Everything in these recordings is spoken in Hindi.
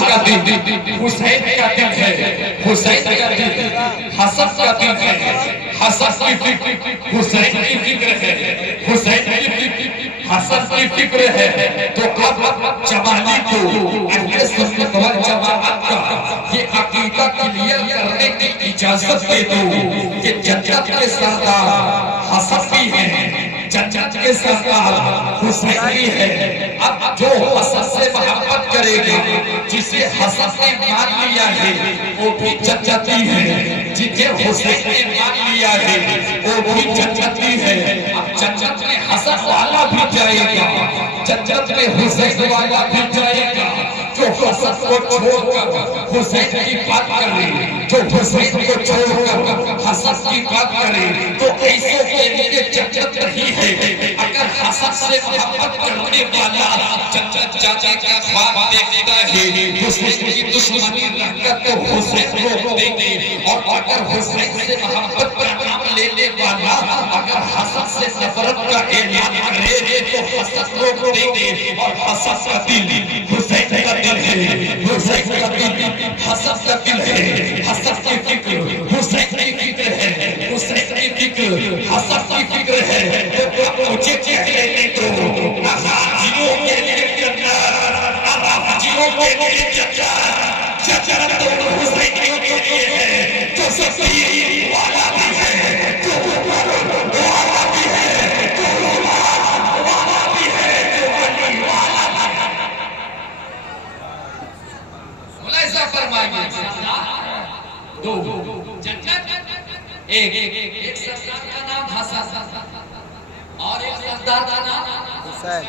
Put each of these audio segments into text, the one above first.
का दिल हुसैन का दिल है, हुसैन का दिल हसन का दिल है, हसन की फिक्र हुसैन की फिक्र है, हुसैन की फिक्र हसन की फिक्र है। तो अब जमाने को अहले सुन्नत वल जमाअत का ये अकीदा क्लियर करने की इजाजत दे दो कि जन्नत के सरदार हसन भी हैं, जन्नत के सरदार हुसैन भी है। अब जो हसन से मोहब्बत करेगा, जिसे हसन ने मान लिया है वो भी जन्नती है, जिसे हुसैन ने मान लिया है वो भी जन्नती है। अब जन्नत में हसन वाला भी जाएगा, जन्नत में हुसैन वाला भी जाएगा। जो हसन को छोड़कर हुसैन की बात करे, जो हुसैन को छोड़कर हसन की बात करे, तो ऐसे के लिए जन्नत नहीं है। अगर हसन से मोहब्बत करने वाला जन्नत जाने का ख्वाब देखता है, हुसैन की दुश्मनी रखकर तो हुसैन रोक देंगे। और अगर हुसैन से मोहब्बत का नाम लेने वाला अगर हसन से नफरत का ऐलान करे तो हसन रोक देंगे। और हसन का दिल हुसैन का दिल है, हुसैन का दिल हसन का दिल है, हसन की फिक्र हुसैन की फिक्र है, हुसैन की फिक्र हसन की फिक्र है। तो मुझे कहने दो हाजियों के लिए जन्नत, हाजियों के लिए जन्नत, जन्नत तो हुसैनियों के लिए है, जो सस्ती वाला भी है, जो वाला भी है, जो वाला भी है, जो वली वाला भी है। ऐसा फरमाइए दो जन्नत, एक सरदार का नाम हसन और एक सरदार का नाम हुसैन।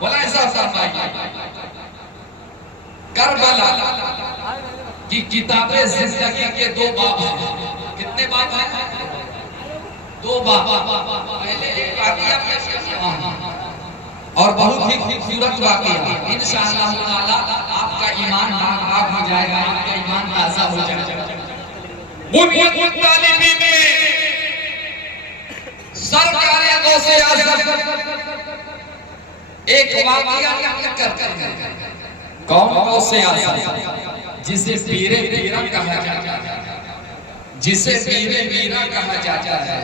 बोला ऐसा फरमाइए। करबला की किताबें जिंदगी के दो बाब हैं। कितने बाब हैं? दो बाब। पहले एक वाकया पेश किया और बहुत ही खूबसूरत वाकया। इंशाअल्लाह ताला आपका ईमान नाग हो जाएगा, आपका ईमान ताज़ा हो जाएगा। बुनियाद तालीमी में सरकारे गौसे आज़म एक वाकया करते हैं। कौन गौसे आज़म? जिसे पीरे पीरा कहा जाता है, जिसे पीरे पीरा कहा जाता है,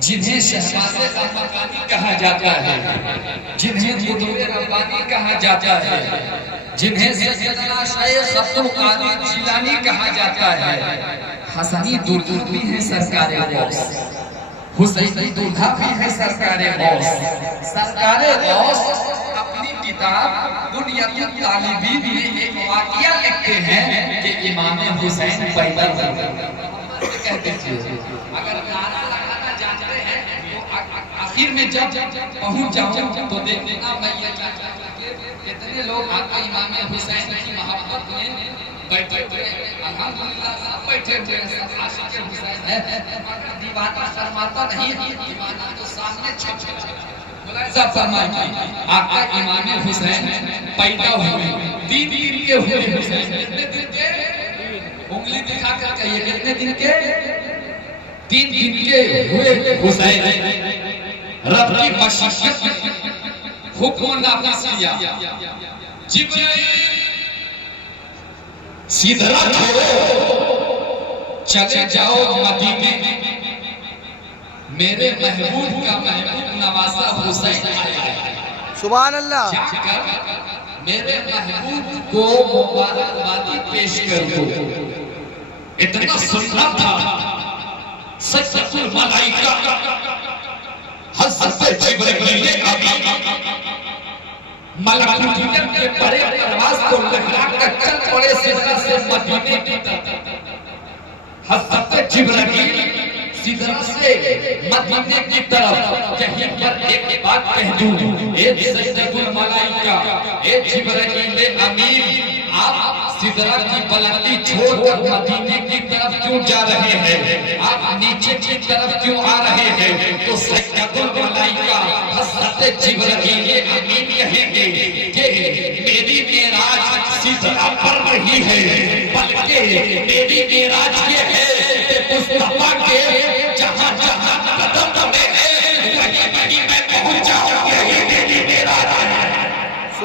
जिन्हें शहबाज़े रब्बानी कहा जाता है, जिन्हें कुतुबे रब्बानी कहा जाता है, जिन्हें सैयदना शेख अब्दुल कादिर जिलानी कहा जाता है। हसनी दुल्हा भी है सरकारे गौस, हुसैनी दुल्हा भी है सरकारे गौस। सरकारे गौस अपनी किताब बुनियादुत तालिबीन में एक वाकया लिखते हैं कि इमाम हुसैन पैदा हुए। कह दीजिए अगर नारा लगाना जानते हैं तो आखिर में जब पहुंच जाऊं तो देखना मैं ये कितने लोग आपके इमाम हुसैन की मोहब्बत में बैठे हुए। अल्हम्दुलिल्लाह सब बैठे हुए हैं, सब आशिक हुसैन है, मगर दीवाना शर्माता नहीं, दीवाना तो सामने छप सब फरमाइए। आका इमाम हुसैन पैदा हुए 3 दिन के हुए हुसैन। कितने दिन के? उंगली दिखा कर कहिए कितने दिन के? 3 दिन के हुए हुसैन। रब की मशक्कत हुक्म नाफिज किया। जिब्राइल सिदरा छोड़ो, चले जाओ मदीने, मेरे महबूब का महबूब नवासा हुसैन आया है। सुभान अल्लाह। मेरे महबूब को मुबारकबादी पेश कर दो। इतना सुंदर था सच्चुल मलाइका हज़रत जिब्रील अमीन मलाकुतियत के बड़े परवाज़ को लहरा कर चल पड़े सिदरा से मदीने की तरफ। हज़रत जिब्रील सिदरा से मदीने की तरफ। यहीं पर एक बात कह दूं, ए सैयदुल मलाइका, ए जिब्रील अमीन, आप सिदरा की बुलंदी छोड़कर मदीने की तरफ क्यों जा रहे हैं? आप नीचे की तरफ क्यों आ रहे हैं? तो सैयदुल मलाइका हज़रत जिब्रील अमीन कहेंगे कि मेरी मेराज सिदरा पर नहीं है, बल्कि मेरी मेराज ये है कि मुस्तफा के जहां जहां कदम दबे हैं वहीं वहीं मैं पहुंच जाऊंगा। ये मेरी मेराज है।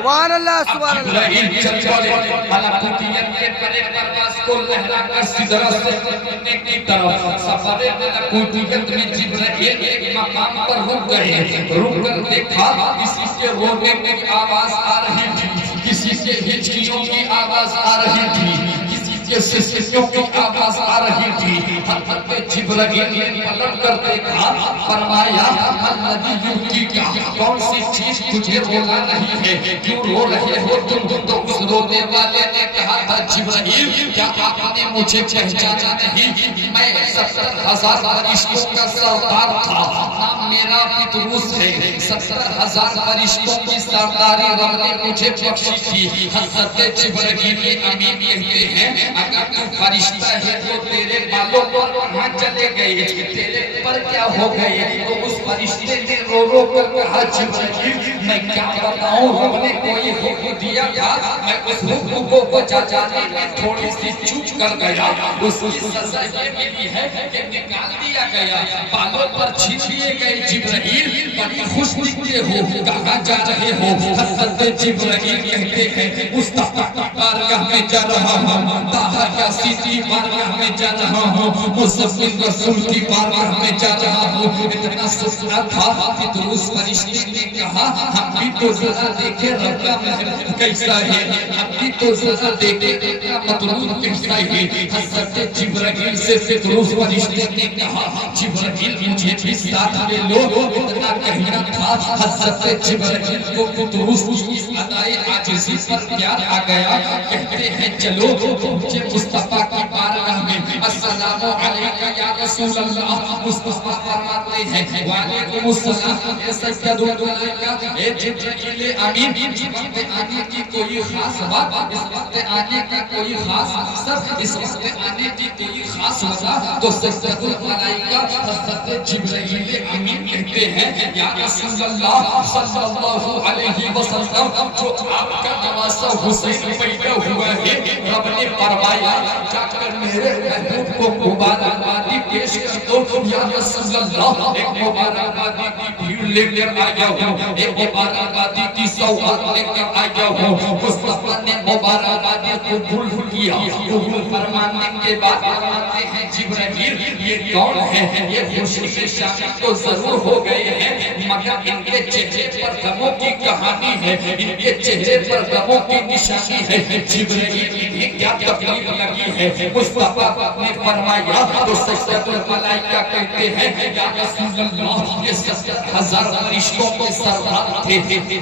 सुभान अल्लाह सुभान अल्लाह। जिब्राइल चल पड़े मलकुतियत के परे परवास को लहराकर सिदरत से मिलने की तरफ सफरे मलकुतियत में जिब्राइल एक मकाम पर रुक गए। रुक कर देखा किसी के रोने की आवाज आ रही थी, किसी के हिचकियों की आवाज आ रही थी, के सिसकियों की आवाज आ रही थी। हज़रत जिब्राइल ने पलट कर देखा, फरमाया अल्लज़ी युबकीका, कौन सी चीज तुझे रोला नहीं है, क्यों रो रहे हो तुम? तो उस रोने वाले ने कहा था, जिब्राइल क्या आपने मुझे पहचाना नहीं? मैं 70,000 फरिश्तों का सरदार था, नाम मेरा पितरूस है। 70,000 फरिश्तों की सरदारी रब ने मुझे बख्शी थी। हज़रत जिब्राइल अमीन कहते हैं, अगर तू फरिश्ता है तो तेरे बालों पर कहाँ चले गए, तेरे पर क्या हो गए? तो उस फरिश्ते ने रो रो कर कहा, जिब्राइल मैं क्या बताऊं, रब ने कोई हुक्म दिया था, मैं उस हुक्म को बचा जाने में थोड़ी सी चूक कर गया, उसकी सजा ये मिली है कि निकाल दिया गया, बालों पर छीन लिए गए। जिब्राइल बड़ी खुश दिखते हो, कहाँ जा रहे हो? हज़रत जिब्राइल कहते हैं, मुस्तफा की बारगाह में जा रहा हूं, या सीधी बारगाह में जा रहा हूँ, मुसफ़िर रसूल की बारगाह में जा रहा हूँ। इतना सुना था कि उस फरिश्ते ने कहा, हम भी तो जरा देखे रब का महबूब कैसा है, हम भी तो जरा देखे रब का मतलूब कैसा है। हज़रत जिब्राइल से फितरूस फरिश्ते ने कहा, जिब्राइल मुझे भी साथ ले लो। इतना कहना था, हज़रत जिब्राइल को फितरूस की अदाए आजिज़ी पर प्यार आ गया। कहते हैं चलो पहुंचे मुस्तफा की बारगाह में। अस्सलामु अलैका या रसूल अल्लाह। मुस्तफा फरमाते हैं, वालेकुम अस्सलाम या सय्यदुल मलाइका। ए जिब्राइल अमीन, इस वक्त आने की कोई खास बात, इस वक्त आने का कोई खास मकसद, इस वक्त आने की कोई खास वजह? तो सय्यदुल मलाइका हज़रत जिब्राइल अमीन कहते हैं, या रसूल अल्लाह सल्लल्लाहु अलैहि वसल्लम, जो आपका नवासा हुसैन पैदा हुआ है, रब ने फरमाया जाकर मेरे महबूब को मुबारकबादी पेश कर दो। या रसूल अल्लाह, एक मुबारकबादी की भीड़ लेकर आया हूँ, एक मुबारकबादी की सौगात लेकर आया हूँ। मुस्तफा ने मुबारकबादी कबूल किया। कबूल फरमाने के बाद फरमाते हैं, जिब्राइल ये कौन है? ये खुशी से शामिल तो जरूर हो गए हैं, मगर इनके चेहरे पर गमों की कहानी है, इनके चेहरे पर गमों की निशानी है। जिब्राइल इन्हें क्या तकलीफ लगी है? मुस्तफा ने फरमाया, तो सय्यदुल मलाइका कहते हैं, या रसूल अल्लाह, ये 70,000 फरिश्तों के सरदार थे,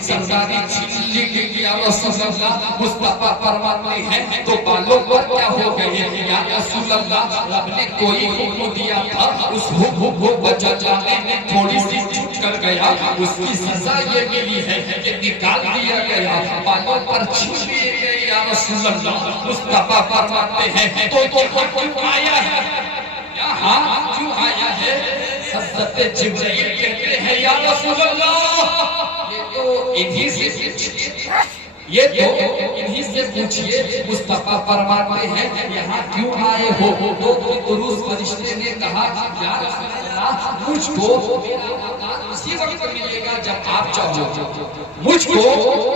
सरदारी छीन ली गई। या रसूल अल्लाह, मुस्तफा फरमाते हैं, तो बालों पर क्या हो गए? या रसूल अल्लाह, रब ने कोई हुक्म दिया था, उस हुक्म को बचा जाने में थोड़ी सी चूक कर गया, उसकी सजा ये मिली है कि निकाल दिया गया, बालों पर छीन लिए गए। या रसूल अल्लाह, मुस्तफा फरमाते हैं, तो क्यों आया है यहाँ, क्यों आया है? हज़रत जिब्राइल कहते हैं, या रसूल अल्लाह, ये तो इन्हीं से पूछिए। मुस्तफा फरमाते हैं, यहाँ क्यों आए हो? तो फितरूस फरिश्ते ने कहा, या रसूल अल्लाह, मुझको मेरा औलाद उसी वक्त मिलेगा जब आप चाहो, मुझको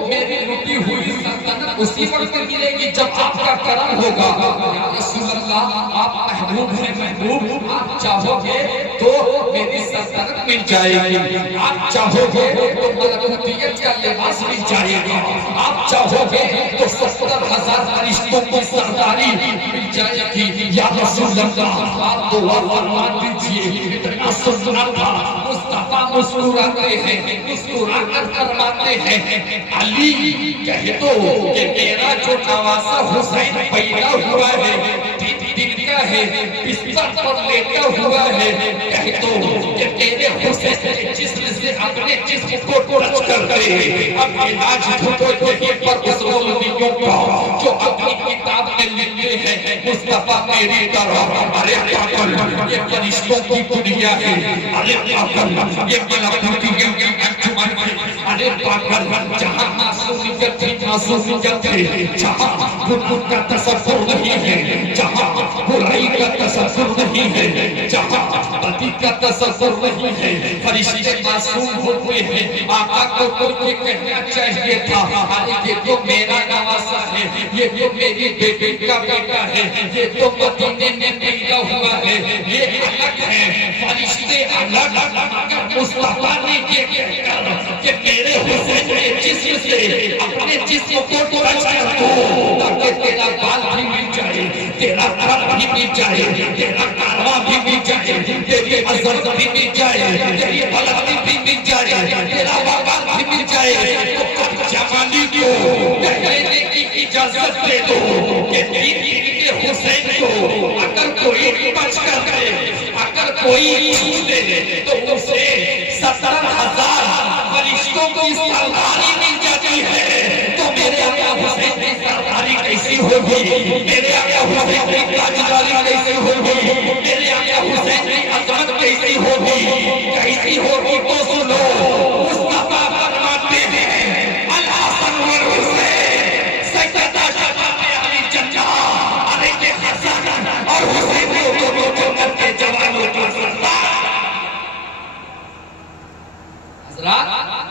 मेरी लुटी हुई सल्तनत उसी वक्त मिलेगी जब आपका करम होगा। या रसूल अल्लाह, आप महबूब हैं, महबूब, आप चाहोगे तो मेरी सल्तनत मिल जाएगी, आप चाहोगे तो मलकुतियत का लिबास मिल जाएगा, आप चाहोगे तो 70,000 फरिश्तों की सरदारी मिल जाएगी। या रसूल अल्लाह, आप दुआ फरमा दीजिए। इतना सुनना था। मुस्तफा मुस्कुराते हैं, मुस्कुराकर फरमाते हैं, अली कह दो कि मेरा जो नवासा हुसैन पैदा हुआ है, दिन का है, बिस्तर पर लेटा हुआ है, कह दो कि तेरे हुसैन के जिस्म से अपने जिस्म को टच कर दे। अब इलाज ढूंढो यहीं पर उस मौलवियों का जो अपनी किताब में लिखे हैं, मुस्तफा मेरी तरह। अरे पागल, ये फरिश्तों की दुनिया है, अरे पागल, ये मलकुतियत की अरे पागल जहाँ मासूमियत थी मासूमियत है, जहाँ गुनगुन का तसव्वुर नहीं है, जहाँ बुराई का तसव्वुर नहीं है, जहाँ बदी का तसव्वुर नहीं है, फरिश्ते मासूम होते हैं। आका को ये कहना चाहिए था, अरे ये तो मेरा नवासा है, ये तो मेरी बेटी का बेटा है, ये तो मदीने में पैदा हुआ है, ये अलग है, फरिश्ते अलग। मगर मुस्तफा ने ये कहकर कि मेरे हुसैन के जिस्म से अपने जिस्म को टच कर दो, ताकि तेरा बाल भी मिल जाए, तेरा घर भी मिल जाए, तेरा कारवा भी मिल जाए, तेरी अज़त भी मिल जाए, तेरी हलती भी मिल जाए, तेरा वक़ार भी मिल जाए। तो जमाली को कहने की इजाजत दे दो कि हुसैन को अगर कोई टच कर दे, अगर कोई छू दे तो उसे 70,000 फरिश्तों की सरदारी मिल जाती है। तो मेरे आका हुसैन की सरदारी कैसी होगी, मेरे आका हुसैन की ताजदारी कैसी होगी, मेरे आका हुसैन की अजमत कैसी होगी, कैसी होगी तो सुनो। मुस्तफा फरमाते हैं अल हसन वल हुसैन सैयदा शबाब अहली जन्नह, अरे ये हसन और हुसैन दोनों जन्नत के जवानों का सरदार। हज़रात